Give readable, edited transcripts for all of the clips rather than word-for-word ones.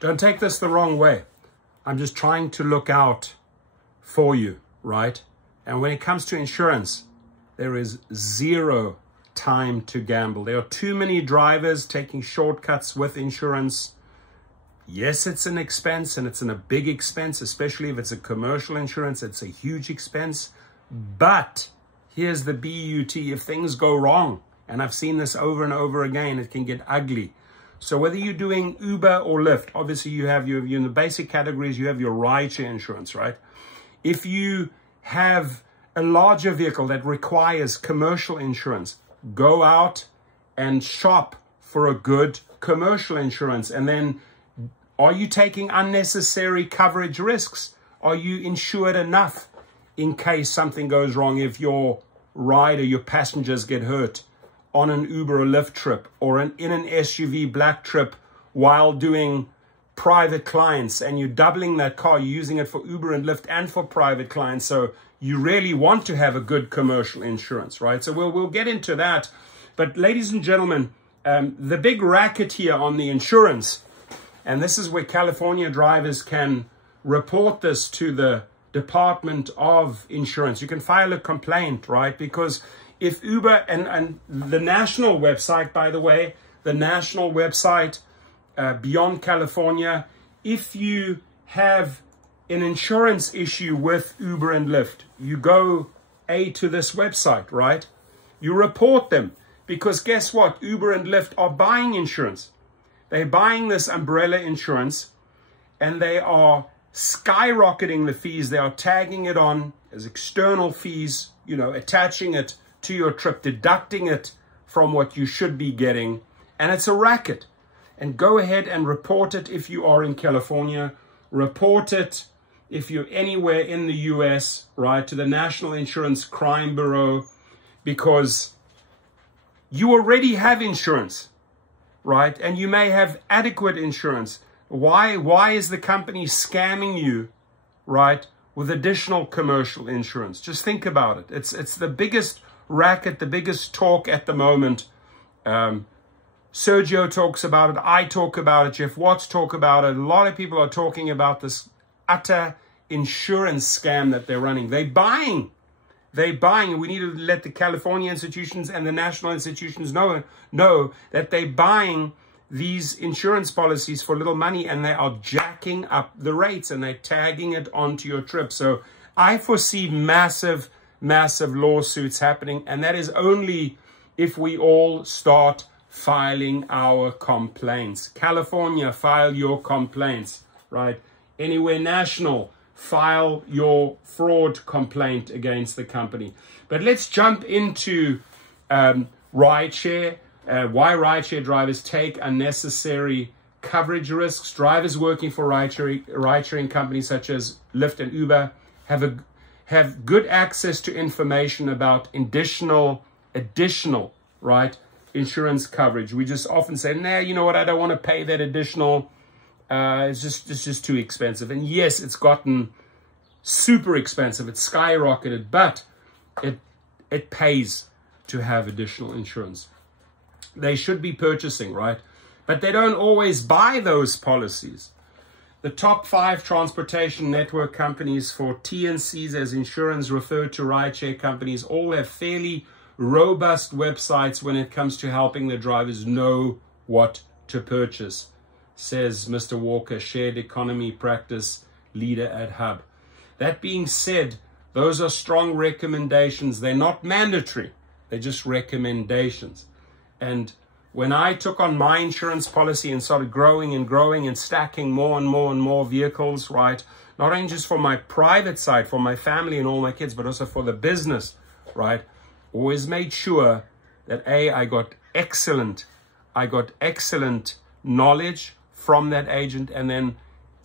Don't take this the wrong way. I'm just trying to look out for you, right? And when it comes to insurance, there is zero time to gamble. There are too many drivers taking shortcuts with insurance. Yes, it's an expense, and it's a big expense, especially if it's a commercial insurance. It's a huge expense. But here's the BUT. If things go wrong, and I've seen this over and over again, it can get ugly. So whether you're doing Uber or Lyft, obviously you have you're in the basic categories, you have your rideshare insurance, right? If you have a larger vehicle that requires commercial insurance, go out and shop for a good commercial insurance. And then, are you taking unnecessary coverage risks? Are you insured enough in case something goes wrong? If your rider, your passengers get hurt on an Uber or Lyft trip, or in an SUV black trip while doing private clients, and you're doubling that car, you're using it for Uber and Lyft and for private clients. So you really want to have a good commercial insurance, right? So we'll get into that. But ladies and gentlemen, the big racket here on the insurance, and this is where California drivers can report this to the Department of Insurance. You can file a complaint, right? Because if Uber and the national website, by the way, the national website beyond California, if you have an insurance issue with Uber and Lyft, you go to this website, right? You report them, because guess what? Uber and Lyft are buying insurance. They're buying this umbrella insurance, and they are skyrocketing the fees. They are tagging it on as external fees, you know, attaching it to your trip, deducting it from what you should be getting. And it's a racket. And go ahead and report it if you are in California. Report it if you're anywhere in the US, right, to the National Insurance Crime Bureau, because you already have insurance, right? And you may have adequate insurance. Why is the company scamming you, right, with additional commercial insurance? Just think about it. It's the biggest racket, the biggest talk at the moment. Sergio talks about it. I talk about it. Jeff Watts talk about it. A lot of people are talking about this utter insurance scam that they're running. They're buying. We need to let the California institutions and the national institutions know that they're buying these insurance policies for little money, and they are jacking up the rates, and they're tagging it onto your trip. So I foresee massive lawsuits happening, and that is only if we all start filing our complaints. California, file your complaints, right? Anywhere national, file your fraud complaint against the company. But let's jump into rideshare. Why rideshare drivers take unnecessary coverage risks. Drivers working for ride-sharing companies such as Lyft and Uber have good access to information about additional, right, insurance coverage. We just often say, nah, you know what, I don't want to pay that additional. It's just too expensive. And yes, it's gotten super expensive. It's skyrocketed, but it pays to have additional insurance. They should be purchasing, right? But they don't always buy those policies. The top 5 transportation network companies for TNCs as insurance referred to rideshare companies all have fairly robust websites when it comes to helping the drivers know what to purchase, says Mr. Walker, shared economy practice leader at Hub. That being said, those are strong recommendations. They're not mandatory. They're just recommendations. And when I took on my insurance policy and started growing and stacking more and more vehicles, right? Not only just for my private side, for my family and all my kids, but also for the business, right? Always made sure that I got excellent knowledge from that agent. And then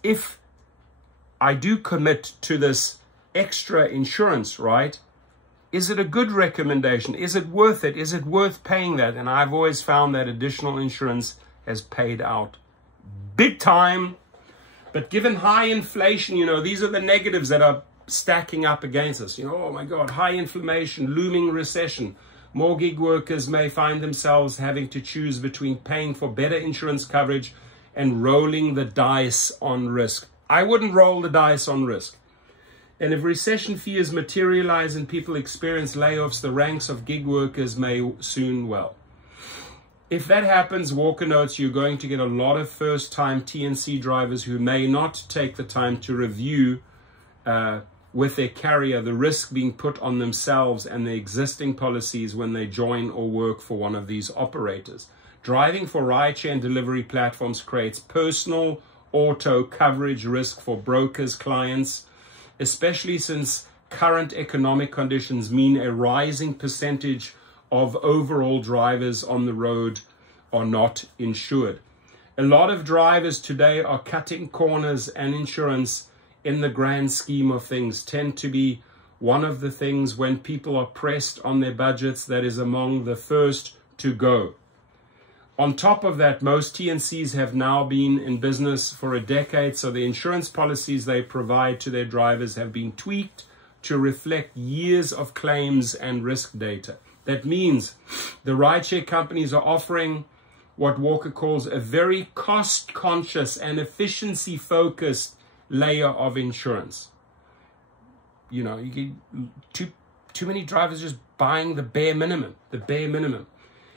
if I do commit to this extra insurance, right? Is it a good recommendation? Is it worth it? Is it worth paying that? And I've always found that additional insurance has paid out big time. But given high inflation, you know, these are the negatives that are stacking up against us. You know, oh my God, high inflation, looming recession. More gig workers may find themselves having to choose between paying for better insurance coverage and rolling the dice on risk. I wouldn't roll the dice on risk. And if recession fears materialize and people experience layoffs, the ranks of gig workers may soon well. If that happens, Walker notes you're going to get a lot of first-time TNC drivers who may not take the time to review with their carrier the risk being put on themselves and the existing policies when they join or work for one of these operators. Driving for rideshare and delivery platforms creates personal auto coverage risk for brokers' clients, especially since current economic conditions mean a rising percentage of overall drivers on the road are not insured. A lot of drivers today are cutting corners, and insurance in the grand scheme of things tend to be one of the things when people are pressed on their budgets that is among the first to go. On top of that, most TNCs have now been in business for a decade, so the insurance policies they provide to their drivers have been tweaked to reflect years of claims and risk data. That means the rideshare companies are offering what Walker calls a very cost-conscious and efficiency-focused layer of insurance. You know, you get too many drivers just buying the bare minimum,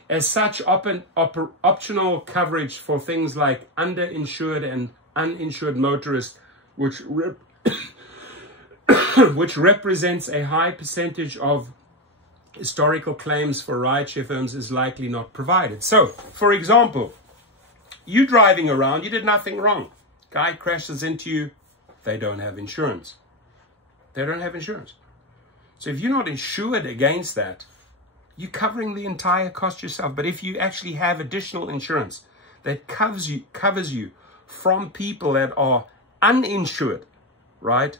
As such, optional coverage for things like underinsured and uninsured motorists, which represents a high percentage of historical claims for rideshare firms, is likely not provided. So, for example, you driving around, you did nothing wrong. Guy crashes into you, they don't have insurance. They don't have insurance. So if you're not insured against that, you're covering the entire cost yourself. But if you actually have additional insurance that covers you from people that are uninsured, right?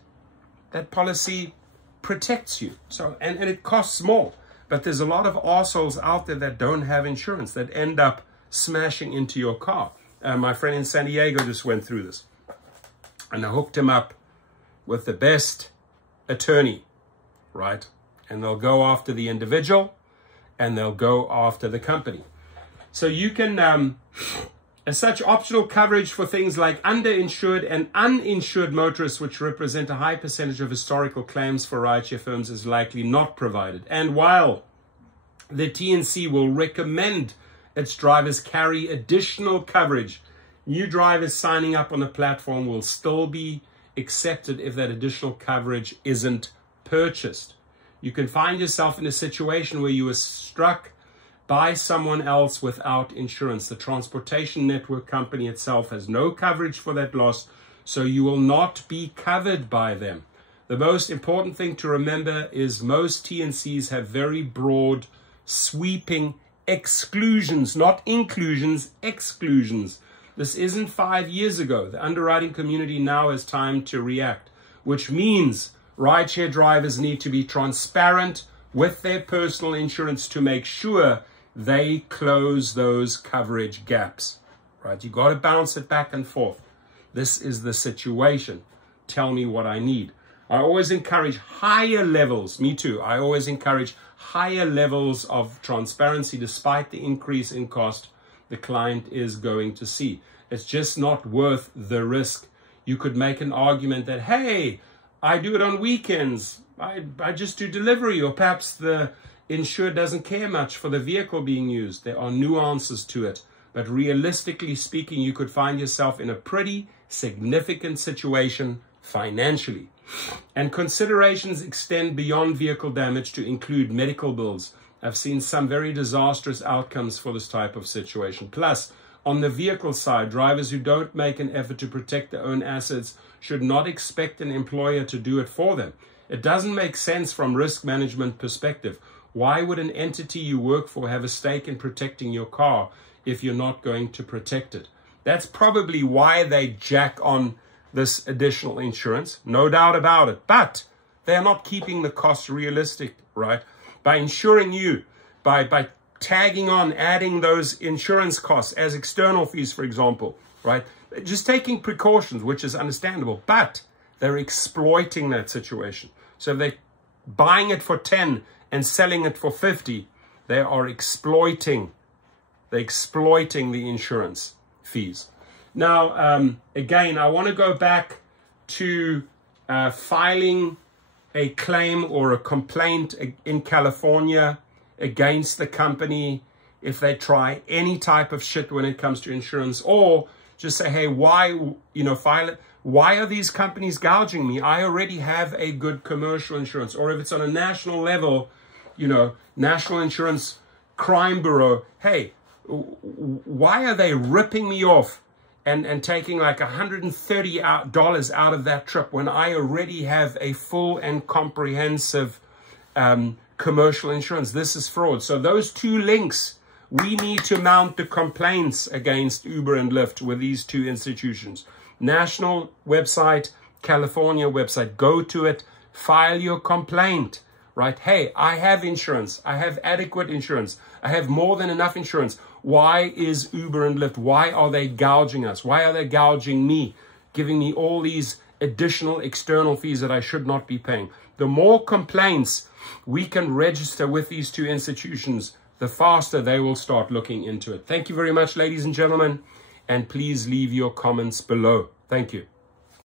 That policy protects you. So and it costs more. But there's a lot of arseholes out there that don't have insurance that end up smashing into your car. My friend in San Diego just went through this. And I hooked him up with the best attorney, right? And they'll go after the individual and they'll go after the company. So you can, as such, optional coverage for things like underinsured and uninsured motorists, which represent a high percentage of historical claims for rideshare firms, is likely not provided. And while the TNC will recommend its drivers carry additional coverage, new drivers signing up on the platform will still be accepted if that additional coverage isn't purchased. You can find yourself in a situation where you were struck by someone else without insurance. The transportation network company itself has no coverage for that loss, so you will not be covered by them. The most important thing to remember is most TNCs have very broad, sweeping exclusions, not inclusions, exclusions. This isn't 5 years ago. The underwriting community now has time to react, which means rideshare drivers need to be transparent with their personal insurance to make sure they close those coverage gaps, right? You got to bounce it back and forth. This is the situation. Tell me what I need. I always encourage higher levels. Me too. I always encourage higher levels of transparency despite the increase in cost the client is going to see. It's just not worth the risk. You could make an argument that, hey, I do it on weekends. I just do delivery, or perhaps the insured doesn't care much for the vehicle being used. There are nuances to it. But realistically speaking, you could find yourself in a pretty significant situation financially. And considerations extend beyond vehicle damage to include medical bills. I've seen some very disastrous outcomes for this type of situation. Plus, on the vehicle side, drivers who don't make an effort to protect their own assets should not expect an employer to do it for them. It doesn't make sense from risk management perspective. Why would an entity you work for have a stake in protecting your car if you're not going to protect it? That's probably why they jack on this additional insurance, no doubt about it. But they're not keeping the costs realistic, right? By insuring you, by tagging on, adding those insurance costs as external fees, for example, right? Just taking precautions, which is understandable, but they're exploiting that situation. So if they're buying it for 10 and selling it for 50, they are exploiting the insurance fees. Now, again, I want to go back to filing a claim or a complaint in California against the company if they try any type of shit when it comes to insurance, or just say, hey, why, file it. Why are these companies gouging me? I already have a good commercial insurance. Or if it's on a national level, National Insurance Crime Bureau, hey, why are they ripping me off and taking like $130 out of that trip when I already have a full and comprehensive commercial insurance? This is fraud. So those two links, we need to mount the complaints against Uber and Lyft with these two institutions. National website, California website. Go to it, file your complaint, right? Hey, I have insurance. I have adequate insurance. I have more than enough insurance. Why is Uber and Lyft? Why are they gouging us? Why are they gouging me, giving me all these additional external fees that I should not be paying? The more complaints we can register with these two institutions, the faster they will start looking into it. Thank you very much, ladies and gentlemen. And please leave your comments below. Thank you.